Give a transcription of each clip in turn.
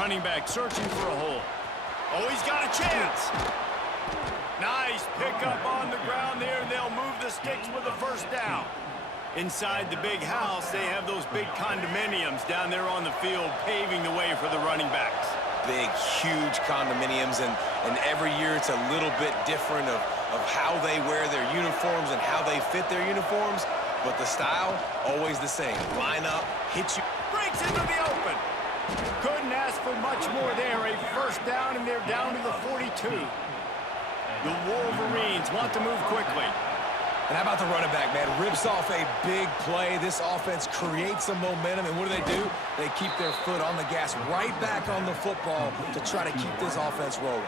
Running back searching for a hole. Oh, he's got a chance. Nice pickup on the ground there, and they'll move the sticks with a first down. Inside the big house, they have those big condominiums down there on the field paving the way for the running backs. Big, huge condominiums, and every year it's a little bit different of how they wear their uniforms and how they fit their uniforms, but the style, always the same. Line up, hit you. Breaks into the open. Couldn't ask for much more there. A first down, and they're down to the 42. The Wolverines want to move quickly. And how about the running back, man? Rips off a big play. This offense creates some momentum, and what do? They keep their foot on the gas, right back on the football to try to keep this offense rolling.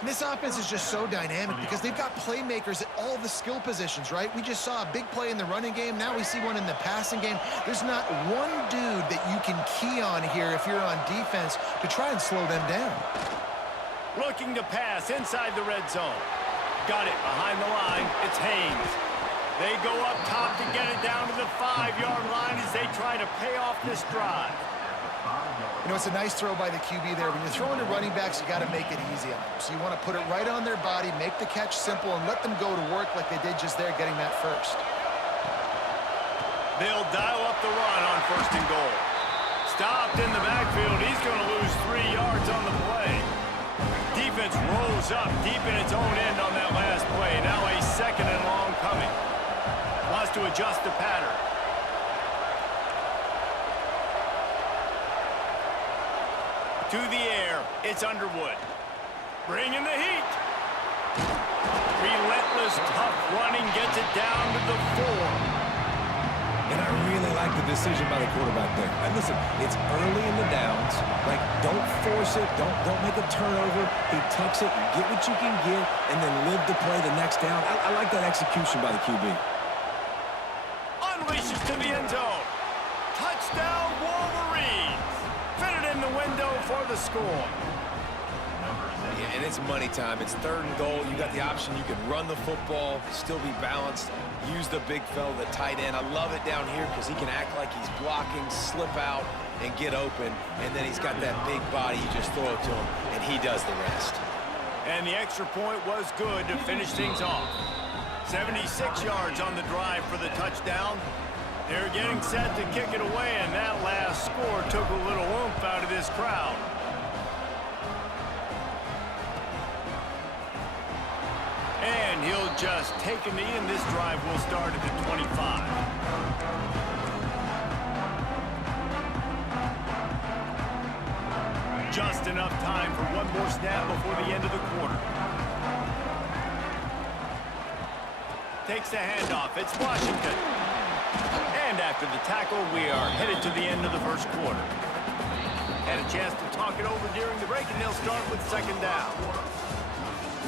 And this offense is just so dynamic because they've got playmakers at all the skill positions, right? We just saw a big play in the running game. Now we see one in the passing game. There's not one dude that you can key on here if you're on defense to try and slow them down. Looking to pass inside the red zone. Got it behind the line. It's Haynes. They go up top to get it down to the 5-yard line as they try to pay off this drive. You know, it's a nice throw by the QB there. When you're throwing to running backs, you got to make it easy on them. So you want to put it right on their body, make the catch simple, and let them go to work like they did just there, getting that first. They'll dial up the run on first and goal. Stopped in the backfield. He's going to lose 3 yards on the play. Defense rolls up deep in its own end on that last play. Now a second and long coming. Wants to adjust the pattern. To the air, it's Underwood. Bringing the heat. Relentless, tough running gets it down to the 4. And I really like the decision by the quarterback there. And listen, it's early in the downs. Like, don't force it. Don't make a turnover. He tucks it, get what you can get, and then live to play the next down. I like that execution by the QB. Unleashes to the end zone. Touchdown, Wolverines. Fitted in the window for the score. Yeah, and it's money time. It's third and goal. You got the option. You can run the football, still be balanced, use the big fella, the tight end. I love it down here because he can act like he's blocking, slip out, and get open. And then he's got that big body. You just throw it to him, and he does the rest. And the extra point was good to finish things off. 76 yards on the drive for the touchdown. They're getting set to kick it away, and that last score took a little oomph out of this crowd. And he'll just take a knee, and this drive will start at the 25. Just enough time for one more snap before the end of the quarter. Takes the handoff. It's Washington. And after the tackle, we are headed to the end of the first quarter. Had a chance to talk it over during the break, and they'll start with second down.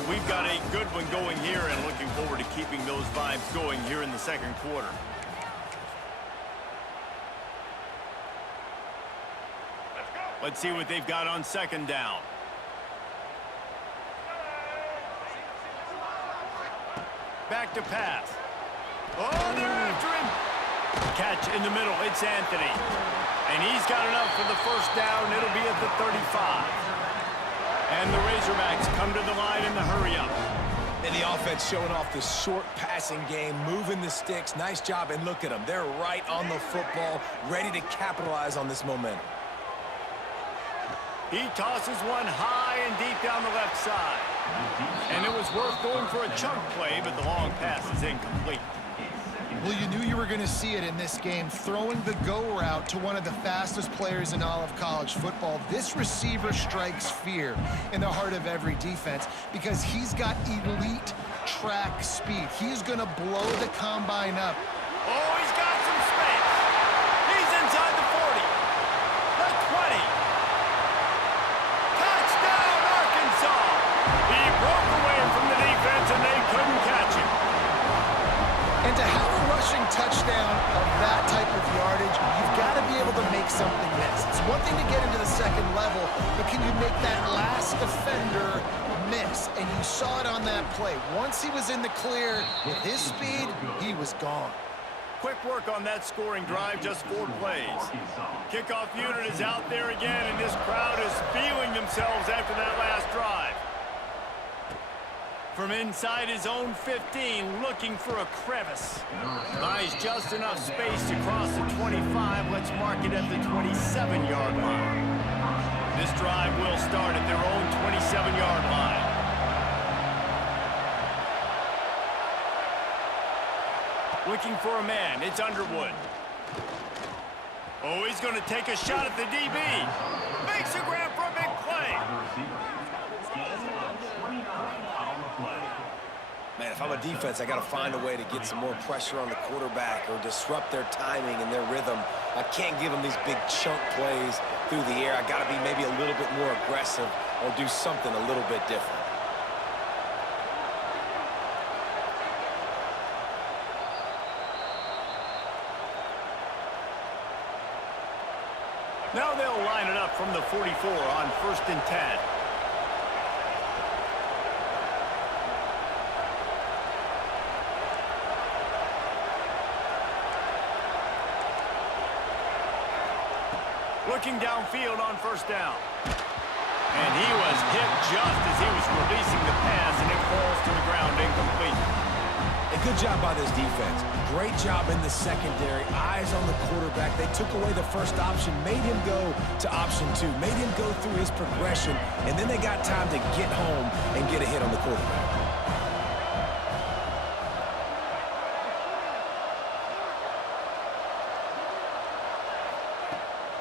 We've got a good one going here, and looking forward to keeping those vibes going here in the second quarter. Let's see what they've got on second down. Back to pass. Oh, they're after him. Catch in the middle. It's Anthony. And he's got enough for the first down. It'll be at the 35. And the Razorbacks come to the line in the hurry-up. And the offense showing off the short passing game, moving the sticks. Nice job, and look at them. They're right on the football, ready to capitalize on this momentum. He tosses one high and deep down the left side. And it was worth going for a chunk play, but the long pass is incomplete. Well, you knew you were going to see it in this game, throwing the go route to one of the fastest players in all of college football. This receiver strikes fear in the heart of every defense because he's got elite track speed. He's going to blow the combine up. Oh, he's got some space. He's inside the 40. The 20. Touchdown, Arkansas. He broke away from the defense, and they couldn't catch him. And to have a rushing touchdown of that type of yardage, you've got to be able to make something miss. It's one thing to get into the second level, but can you make that last defender miss? And you saw it on that play. Once he was in the clear with his speed, he was gone. Quick work on that scoring drive, just 4 plays. Kickoff unit is out there again, and this crowd is feeling themselves after that last drive. From inside his own 15, looking for a crevice. Buys just enough space to cross the 25. Let's mark it at the 27-yard line. This drive will start at their own 27-yard line. Looking for a man. It's Underwood. Oh, he's going to take a shot at the DB. Makes a grab for a big play. Man, if I'm a defense, I got to find a way to get some more pressure on the quarterback or disrupt their timing and their rhythm. I can't give them these big chunk plays through the air. I got to be maybe a little bit more aggressive or do something a little bit different. Now they'll line it up from the 44 on 1st and 10. Looking downfield on 1st down. And he was hit just as he was releasing the pass, and it falls to the ground incomplete. A good job by this defense. Great job in the secondary. Eyes on the quarterback. They took away the first option, made him go to option 2, made him go through his progression, and then they got time to get home and get a hit on the quarterback.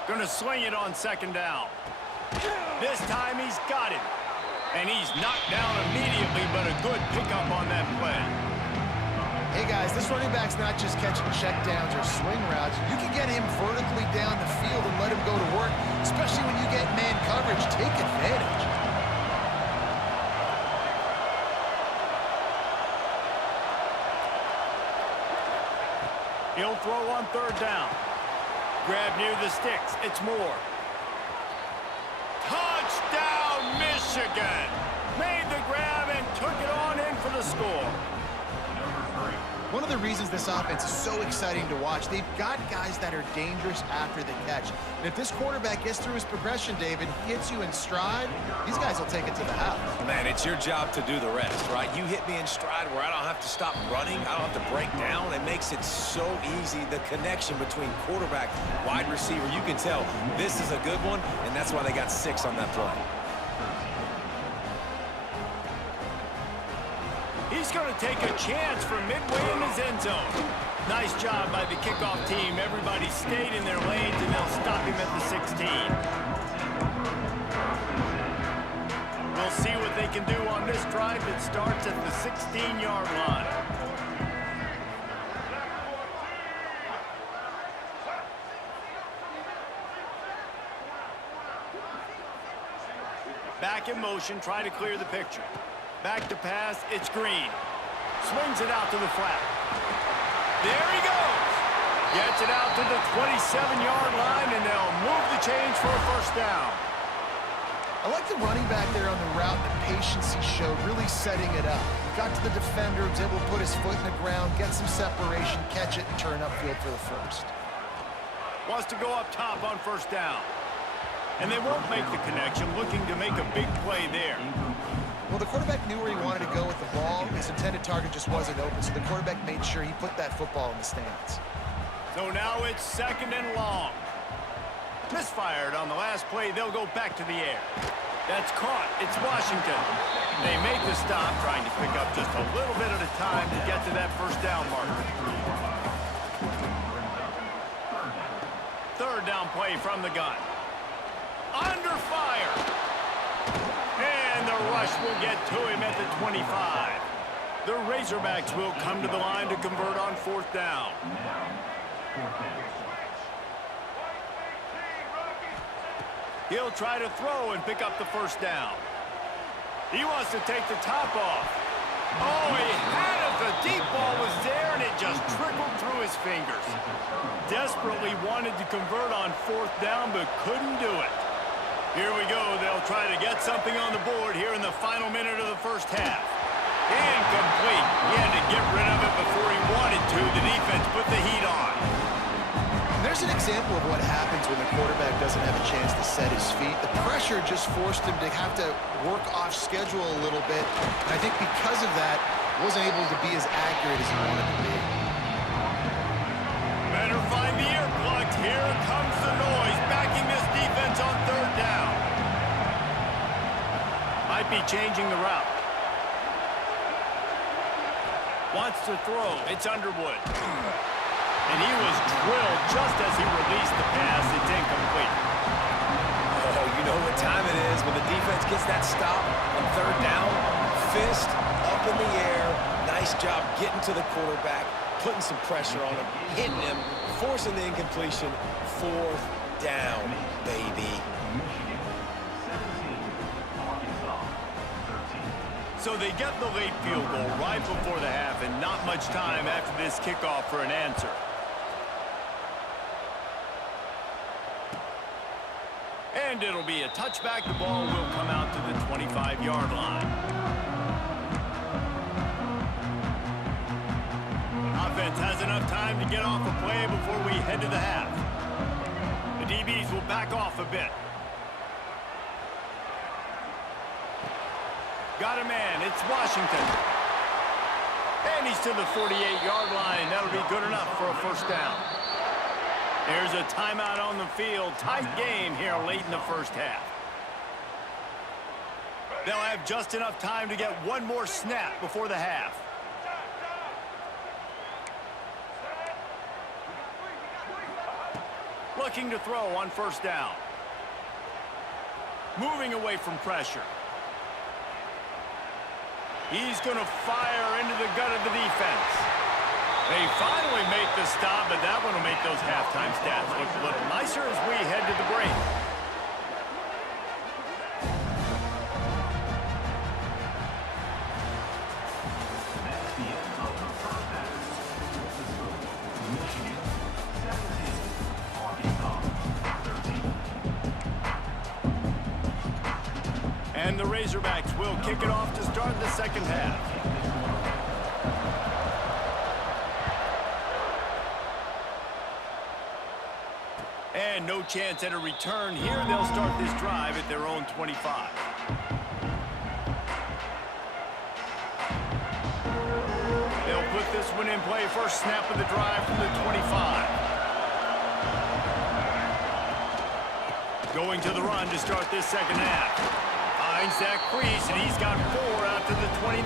Going to swing it on 2nd down. This time he's got it. And he's knocked down immediately, but a good pickup on that play. Hey, guys, this running back's not just catching checkdowns or swing routes. You can get him vertically down the field and let him go to work, especially when you get man coverage. Take advantage. He'll throw on 3rd down. Grab near the sticks. It's Moore. Touchdown, Michigan! Made the grab and took it on in for the score. One of the reasons this offense is so exciting to watch, they've got guys that are dangerous after the catch. And if this quarterback gets through his progression, David, hits you in stride, these guys will take it to the house. Man, it's your job to do the rest, right? You hit me in stride where I don't have to stop running. I don't have to break down. It makes it so easy. The connection between quarterback, wide receiver, you can tell this is a good one, and that's why they got 6 on that play. He's going to take a chance from midway in his end zone. Nice job by the kickoff team. Everybody stayed in their lanes, and they'll stop him at the 16. We'll see what they can do on this drive that starts at the 16-yard line. Back in motion, try to clear the picture. Back to pass, it's Green. Swings it out to the flat. There he goes. Gets it out to the 27-yard line, and they'll move the chains for a 1st down. I like the running back there on the route, the patience he showed, really setting it up. He got to the defender, was able to put his foot in the ground, get some separation, catch it, and turn upfield for the 1st. Wants to go up top on 1st down. And they won't make the connection, looking to make a big play there. Well, the quarterback knew where he wanted to go with the ball. His intended target just wasn't open, so the quarterback made sure he put that football in the stands. So now it's 2nd and long. Misfired on the last play. They'll go back to the air. That's caught. It's Washington. They make the stop, trying to pick up just a little bit at a time to get to that 1st down marker. 3rd down play from the gun. Under fire. And the rush will get to him at the 25. The Razorbacks will come to the line to convert on 4th down. He'll try to throw and pick up the 1st down. He wants to take the top off. Oh, he had it. The deep ball was there, and it just trickled through his fingers. Desperately wanted to convert on 4th down, but couldn't do it. Here we go. They'll try to get something on the board here in the final minute of the 1st half. Incomplete. He had to get rid of it before he wanted to. The defense put the heat on. There's an example of what happens when the quarterback doesn't have a chance to set his feet. The pressure just forced him to have to work off schedule a little bit. And I think because of that, wasn't able to be as accurate as he wanted to be. Better find the earplugs. Here comes the noise, backing this defense on third down. Might be changing the route. Wants to throw. It's Underwood. And he was drilled just as he released the pass. It's incomplete. Oh, you know what time it is when the defense gets that stop on third down. Fist up in the air. Nice job getting to the quarterback, putting some pressure on him, hitting him, forcing the incompletion. Fourth down, baby. So they get the late field goal right before the half, and not much time after this kickoff for an answer. And it'll be a touchback. The ball will come out to the 25-yard line. Offense has enough time to get off a play before we head to the half. The DBs will back off a bit. Got a man. It's Washington. And he's to the 48-yard line. That'll be good enough for a first down. There's a timeout on the field. Tight game here late in the first half. They'll have just enough time to get one more snap before the half. Looking to throw on first down. Moving away from pressure. He's going to fire into the gut of the defense. They finally make the stop, but that one will make those halftime stats look a little nicer as we head to the break. And the Razorbacks will kick it off to start the second half. And no chance at a return here. They'll start this drive at their own 25. They'll put this one in play. First snap of the drive from the 25. Going to the run to start this second half. Finds that crease, and he's got 4 out to the 29.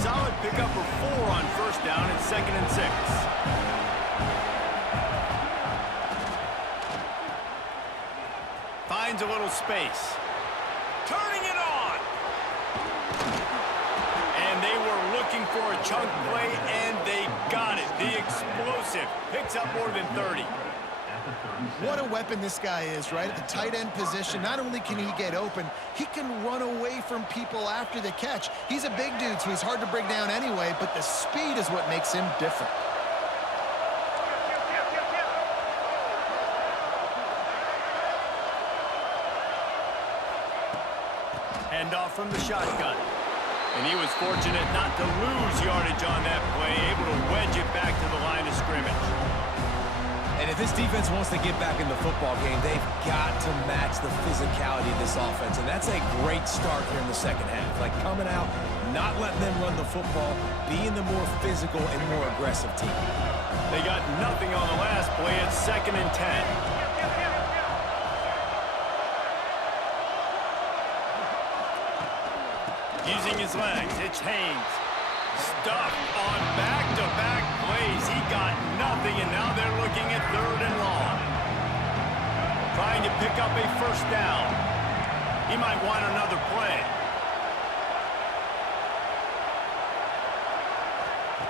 Solid pickup of 4 on first down and 2nd and 6. Finds a little space. Turning it on. And they were looking for a chunk play, and they got it. The explosive picks up more than 30. What a weapon this guy is, right? At the tight end position, not only can he get open, he can run away from people after the catch. He's a big dude, so he's hard to bring down anyway, but the speed is what makes him different. Handoff from the shotgun. And he was fortunate not to lose yardage on that play, able to wedge it back to the line of scrimmage. And if this defense wants to get back in the football game, they've got to match the physicality of this offense. And that's a great start here in the second half. Like coming out, not letting them run the football, being the more physical and more aggressive team. They got nothing on the last play. It's 2nd and 10. Using his legs, it's Haynes. Stuffed on back-to-back plays. He got nothing, and now they're looking at 3rd and long. Trying to pick up a first down. He might want another play.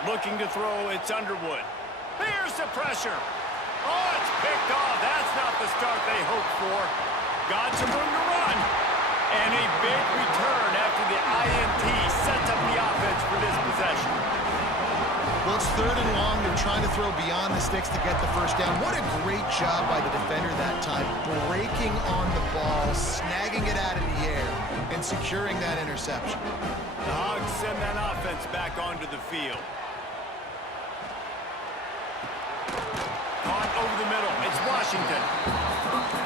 Looking to throw, it's Underwood. Here's the pressure. Oh, it's picked off. That's not the start they hoped for. Got some room to run. And a big return after the INT sets up the offense for this possession. Well, it's 3rd and long. They're trying to throw beyond the sticks to get the first down. What a great job by the defender that time, breaking on the ball, snagging it out of the air, and securing that interception. The Hogs send that offense back onto the field. Caught over the middle. It's Washington.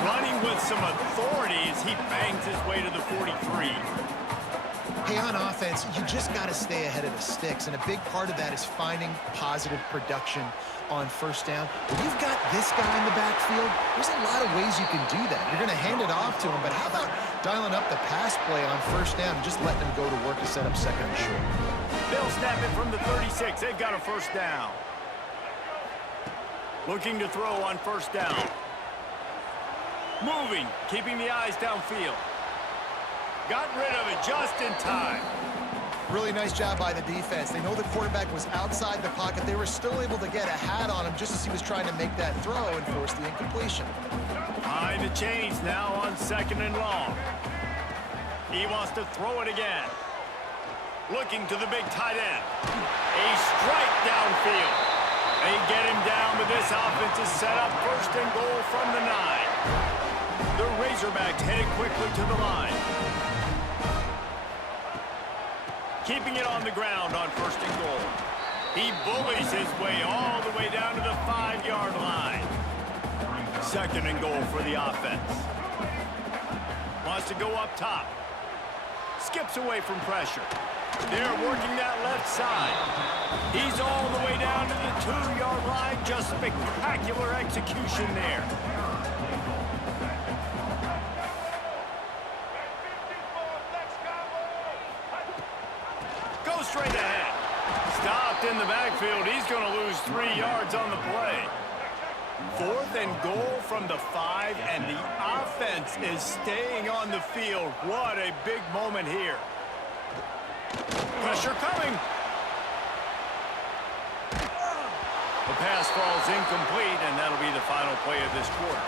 Running with some authority as he bangs his way to the 43. Hey, on offense, you just got to stay ahead of the sticks, and a big part of that is finding positive production on first down. When you've got this guy in the backfield, there's a lot of ways you can do that. You're going to hand it off to him, but how about dialing up the pass play on first down and just letting him go to work to set up 2nd and short? They'll snap it from the 36. They've got a first down. Looking to throw on first down. Moving, keeping the eyes downfield. Got rid of it just in time. Really nice job by the defense. They know the quarterback was outside the pocket. They were still able to get a hat on him just as he was trying to make that throw and force the incompletion. Behind the chains now on 2nd and long. He wants to throw it again. Looking to the big tight end. A strike downfield. They get him down, but this offense is set up 1st and goal from the 9. The Razorbacks headed quickly to the line. Keeping it on the ground on 1st and goal. He bullies his way all the way down to the 5-yard line. 2nd and goal for the offense. Wants to go up top. Skips away from pressure. They're working that left side. He's all the way down to the 2-yard line. Just spectacular execution there. Go straight ahead. Stopped in the backfield. He's going to lose 3 yards on the play. 4th and goal from the 5, and the offense is staying on the field. What a big moment here. Pressure coming. The pass falls incomplete, and that'll be the final play of this quarter.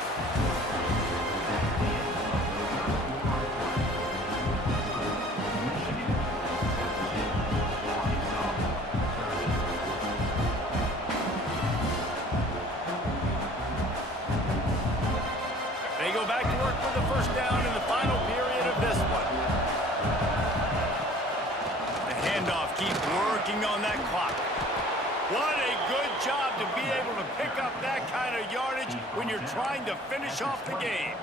They go back to work with the first down in the final period of this one. The handoff keeps working on that clock. What a good job to be able to pick up that kind of yardage when you're trying to finish off the game.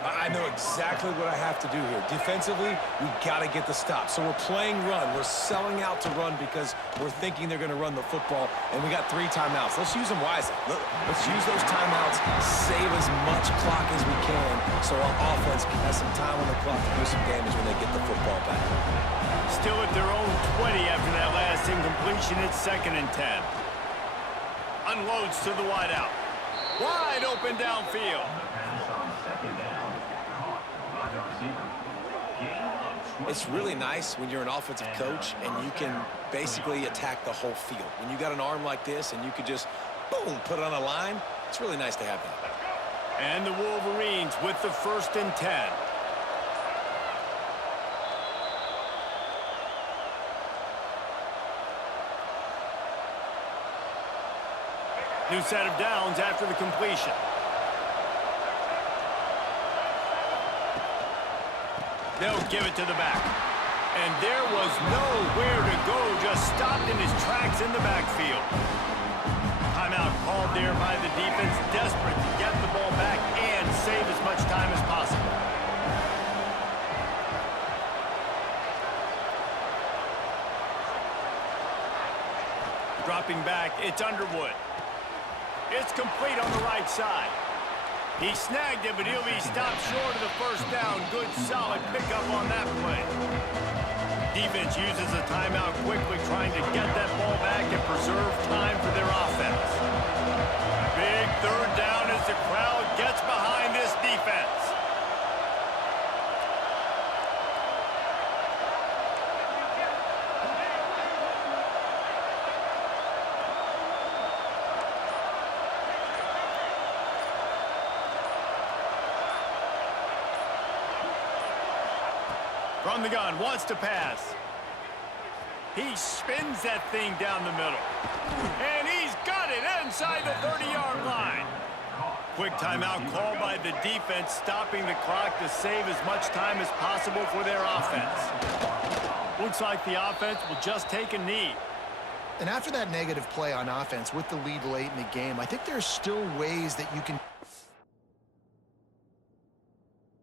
I know exactly what I have to do here. Defensively, we got to get the stop. So we're playing run. We're selling out to run because we're thinking they're going to run the football, and we got 3 timeouts. Let's use them wisely. Let's use those timeouts, save as much clock as we can so our offense can have some time on the clock to do some damage when they get the football back. Still at their own 20 after that last incompletion. It's 2nd and 10. Unloads to the wideout. Wide open downfield. It's really nice when you're an offensive coach and you can basically attack the whole field. When you got an arm like this and you could just, boom, put it on a line, it's really nice to have that. And the Wolverines with the 1st and 10. New set of downs after the completion. They'll give it to the back. And there was nowhere to go, just stopped in his tracks in the backfield. Timeout called there by the defense, desperate to get the ball back and save as much time as possible. Dropping back, it's Underwood. It's complete on the right side. He snagged it, but he'll be stopped short of the first down. Good, solid pickup on that play. Defense uses a timeout quickly, trying to get that ball back and preserve time for their offense. Big 3rd down as the crowd gets behind this defense. From the gun, wants to pass. He spins that thing down the middle. And he's got it inside the 30-yard line. Quick timeout call by the defense, stopping the clock to save as much time as possible for their offense. Looks like the offense will just take a knee. And after that negative play on offense with the lead late in the game, I think there's still ways that you can